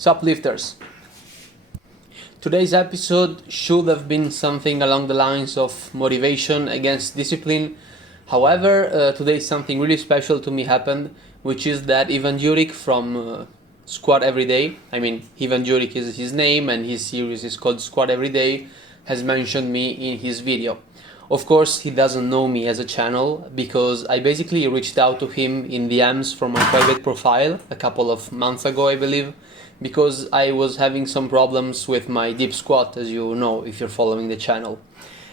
Shoplifters. Today's episode should have been something along the lines of motivation against discipline. However, today something really special to me happened, which is that Ivan Djuric from Squad Everyday, Ivan Djuric is his name and his series is called Squad Everyday, has mentioned me in his video. Of course, he doesn't know me as a channel because I basically reached out to him in DMs from my private profile a couple of months ago, I believe, because I was having some problems with my deep squat, as you know if you're following the channel.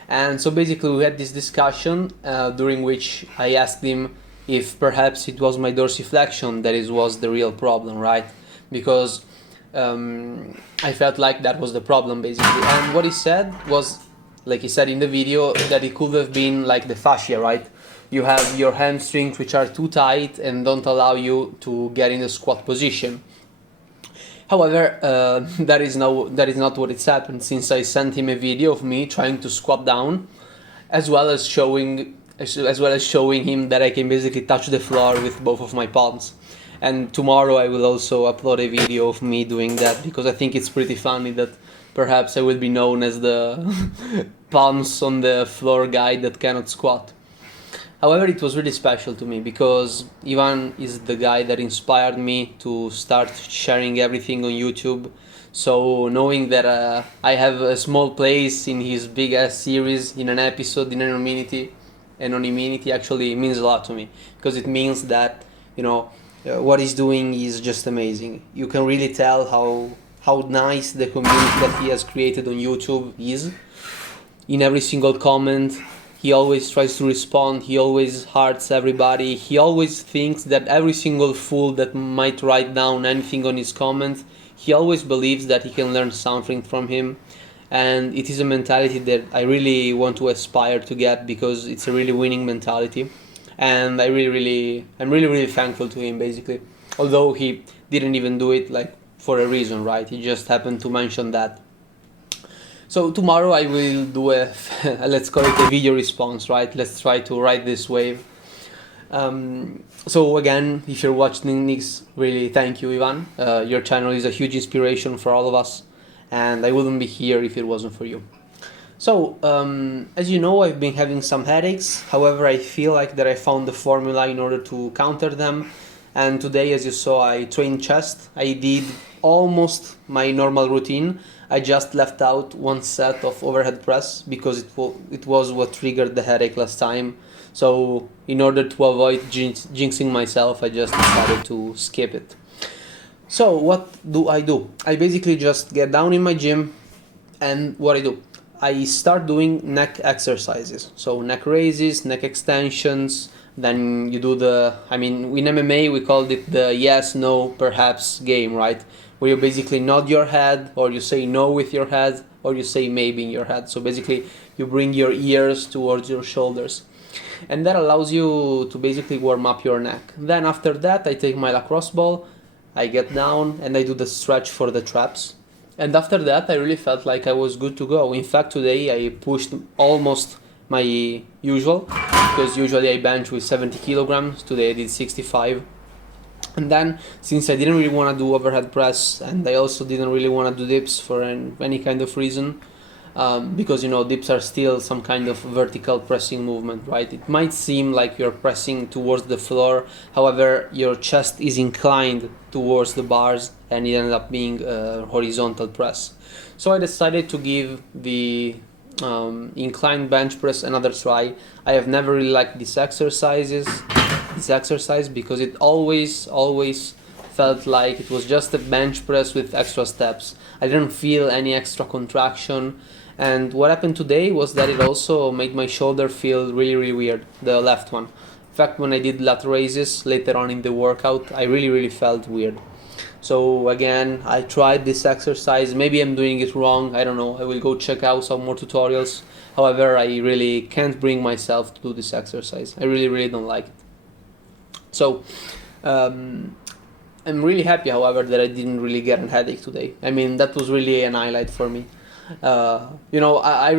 And so basically we had this discussion during which I asked him if perhaps it was my dorsiflexion that was the real problem, right? Because I felt like that was the problem basically. And what he said was, like he said in the video, that it could have been like the fascia, right? You have your hamstrings which are too tight and don't allow you to get in the squat position. However, that is not what it's happened, since I sent him a video of me trying to squat down, as well as showing him that I can basically touch the floor with both of my palms. And tomorrow I will also upload a video of me doing that, because I think it's pretty funny that perhaps I will be known as the palms on the floor guy that cannot squat. However, it was really special to me because Ivan is the guy that inspired me to start sharing everything on YouTube. So knowing that I have a small place in his big ass series, in an episode, in anonymity actually means a lot to me, because it means that, what he's doing is just amazing. You can really tell how nice the community that he has created on YouTube is. In every single comment, he always tries to respond, he always hearts everybody, he always thinks that every single fool that might write down anything on his comment, he always believes that he can learn something from him. And it is a mentality that I really want to aspire to get, because it's a really winning mentality. And I'm really thankful to him basically. Although he didn't even do it like for a reason, right? He just happened to mention that. So tomorrow I will do let's call it a video response, right? Let's try to ride this wave. So again, if you're watching this, really thank you, Ivan. Your channel is a huge inspiration for all of us, and I wouldn't be here if it wasn't for you. So, as you know, I've been having some headaches. However, I feel like that I found the formula in order to counter them. And today, as you saw, I trained chest. I did almost my normal routine. I just left out one set of overhead press because it was what triggered the headache last time. So in order to avoid jinxing myself, I just decided to skip it. So what do? I basically just get down in my gym, and what I start doing neck exercises. So neck raises, neck extensions. Then you do in MMA we called it the yes, no, perhaps game, right? Where you basically nod your head, or you say no with your head, or you say maybe in your head. So basically you bring your ears towards your shoulders. And that allows you to basically warm up your neck. Then after that I take my lacrosse ball, I get down and I do the stretch for the traps. And after that I really felt like I was good to go. In fact, today I pushed almost my usual, because usually I bench with 70 kilograms. Today I did 65. And then, since I didn't really want to do overhead press, and I also didn't really want to do dips for any kind of reason, because dips are still some kind of vertical pressing movement, right? It might seem like you're pressing towards the floor, however your chest is inclined towards the bars and it ended up being a horizontal press. So I decided to give the inclined bench press another try. I have never really liked this exercise because it always felt like it was just a bench press with extra steps. I didn't feel any extra contraction. And what happened today was that it also made my shoulder feel really weird, the left one. In fact, when I did lat raises later on in the workout, I really felt weird. So again, I tried this exercise. Maybe I'm doing it wrong, I don't know. I will go check out some more tutorials. However, I really can't bring myself to do this exercise. I really don't like it. So I'm really happy, however, that I didn't really get a headache today. That was really an highlight for me. I'm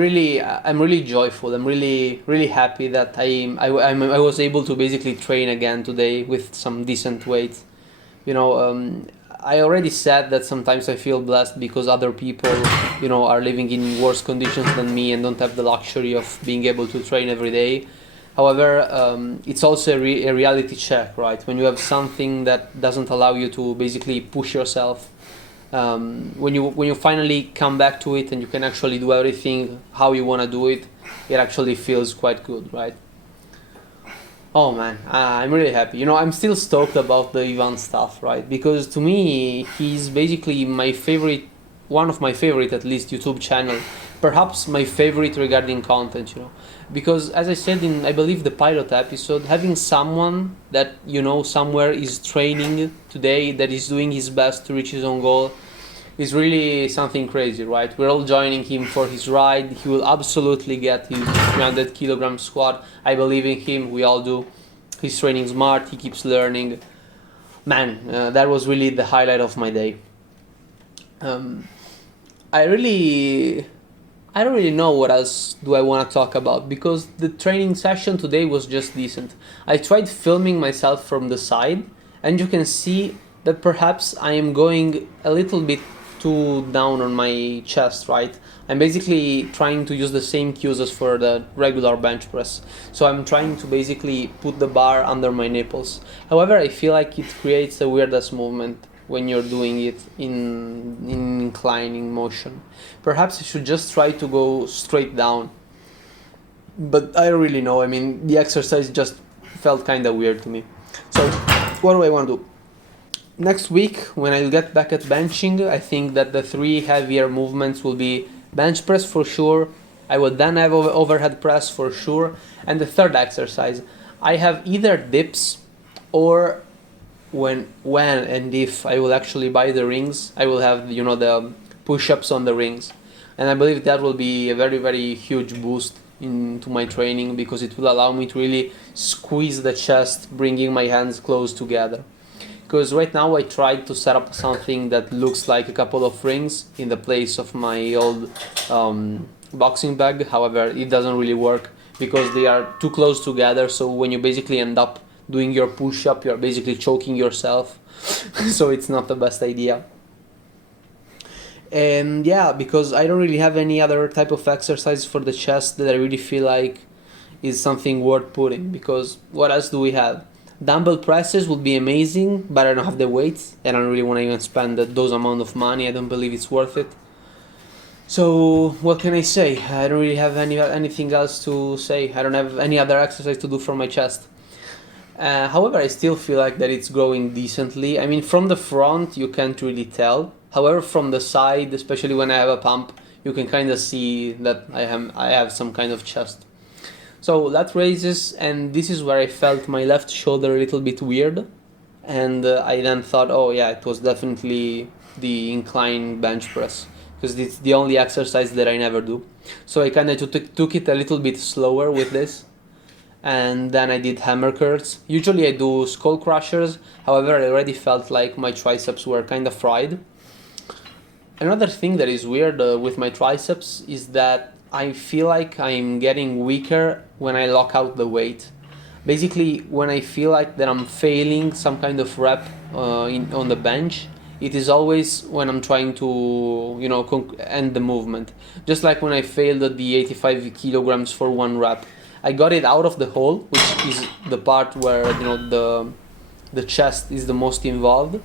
really joyful. I'm really happy that I was able to basically train again today with some decent weight. I already said that sometimes I feel blessed because other people, are living in worse conditions than me and don't have the luxury of being able to train every day. However, it's also a reality check, right? When you have something that doesn't allow you to basically push yourself, when you finally come back to it and you can actually do everything how you want to do it, it actually feels quite good, right? Oh man, I'm really happy. I'm still stoked about the Ivan stuff, right? Because to me, he's basically my favorite, one of my favorite at least YouTube channel, perhaps my favorite regarding content. Because as I said in, I believe, the pilot episode, having someone that somewhere is training today, that is doing his best to reach his own goal, is really something crazy, right? We're all joining him for his ride. He will absolutely get his 300 kilogram squat. I believe in him. We all do. He's training smart. He keeps learning. Man, that was really the highlight of my day. I really, I don't really know what else do I want to talk about because the training session today was just decent. I tried filming myself from the side, and you can see that perhaps I am going a little bit too down on my chest, right? I'm basically trying to use the same cues as for the regular bench press. So I'm trying to basically put the bar under my nipples. However, I feel like it creates a weirdest movement when you're doing it in inclining motion. Perhaps I should just try to go straight down. But I don't really know. I mean, the exercise just felt kind of weird to me. So what do I want to do? Next week, when I'll get back at benching, I think that the 3 heavier movements will be bench press for sure. I will then have overhead press for sure. And the third exercise, I have either dips or when and if I will actually buy the rings, I will have the push-ups on the rings. And I believe that will be a very, very huge boost into my training because it will allow me to really squeeze the chest, bringing my hands close together. Because right now I tried to set up something that looks like a couple of rings in the place of my old boxing bag. However, it doesn't really work because they are too close together. So when you basically end up doing your push-up, you're basically choking yourself. So it's not the best idea. And yeah, because I don't really have any other type of exercise for the chest that I really feel like is something worth putting. Because what else do we have? Dumbbell presses would be amazing, but I don't have the weights, and I don't really want to even spend those amount of money. I don't believe it's worth it. So what can I say? I don't really have anything else to say. I don't have any other exercise to do for my chest. However, I still feel like that it's growing decently. I mean, from the front, you can't really tell. However, from the side, especially when I have a pump, you can kind of see that I have some kind of chest. So that raises, and this is where I felt my left shoulder a little bit weird. And I then thought, oh yeah, it was definitely the incline bench press because it's the only exercise that I never do. So I kind of took it a little bit slower with this. And then I did hammer curls. Usually I do skull crushers. However, I already felt like my triceps were kind of fried. Another thing that is weird with my triceps is that I feel like I'm getting weaker when I lock out the weight. Basically, when I feel like that I'm failing some kind of rep on the bench, it is always when I'm trying to end the movement. Just like when I failed at the 85 kilograms for 1 rep. I got it out of the hole, which is the part where the chest is the most involved.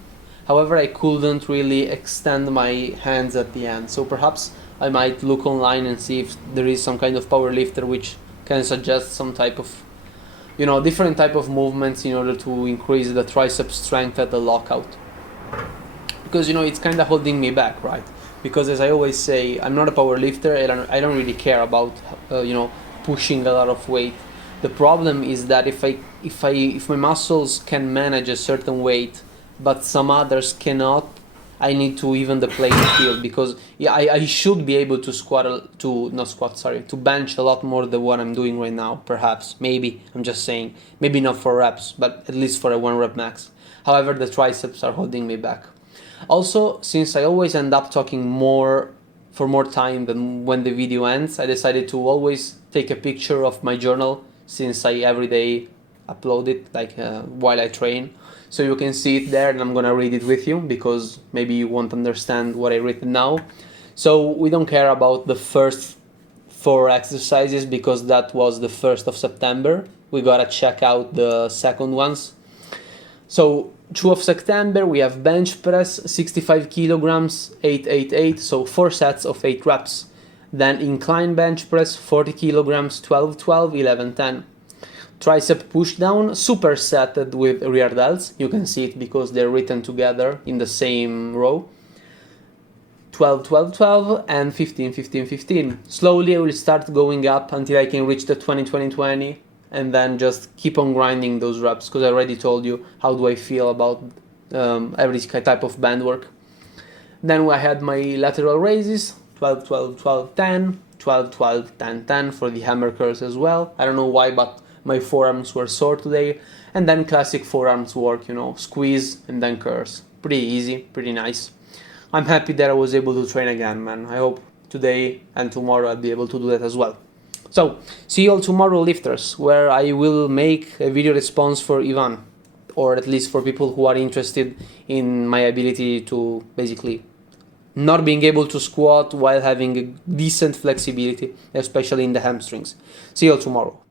However, I couldn't really extend my hands at the end. So perhaps I might look online and see if there is some kind of power lifter which can suggest some type of, different type of movements in order to increase the tricep strength at the lockout. Because, it's kind of holding me back, right? Because as I always say, I'm not a power lifter and I don't really care about, pushing a lot of weight. The problem is that if my muscles can manage a certain weight, but some others cannot, I need to even the playing field because I should be able to bench a lot more than what I'm doing right now. Perhaps, maybe, I'm just saying, maybe not for reps, but at least for a 1 rep max. However, the triceps are holding me back. Also, since I always end up talking for more time than when the video ends, I decided to always take a picture of my journal since I every day upload it while I train. So you can see it there, and I'm gonna read it with you because maybe you won't understand what I written now. So we don't care about the first 4 exercises because that was the 1st of September. We gotta check out the second ones. So 2 of September we have bench press 65 kilograms 888, so 4 sets of 8 reps. Then incline bench press 40 kilograms 12 12 11 10. Tricep push down supersetted with rear delts. You can see it because they're written together in the same row. 12 12 12 and 15 15 15. Slowly I will start going up until I can reach the 20 20 20, and then just keep on grinding those reps because I already told you how do I feel about every type of band work. Then I had my lateral raises 12 12 12 10, 12 12 10 10 for the hammer curls as well. I don't know why, but my forearms were sore today. And then classic forearms work, you know, squeeze and then curls. Pretty easy, pretty nice. I'm happy that I was able to train again, man. I hope today and tomorrow I'll be able to do that as well. So, see you all tomorrow, lifters, where I will make a video response for Ivan, or at least for people who are interested in my ability to basically not being able to squat while having a decent flexibility, especially in the hamstrings. See you all tomorrow.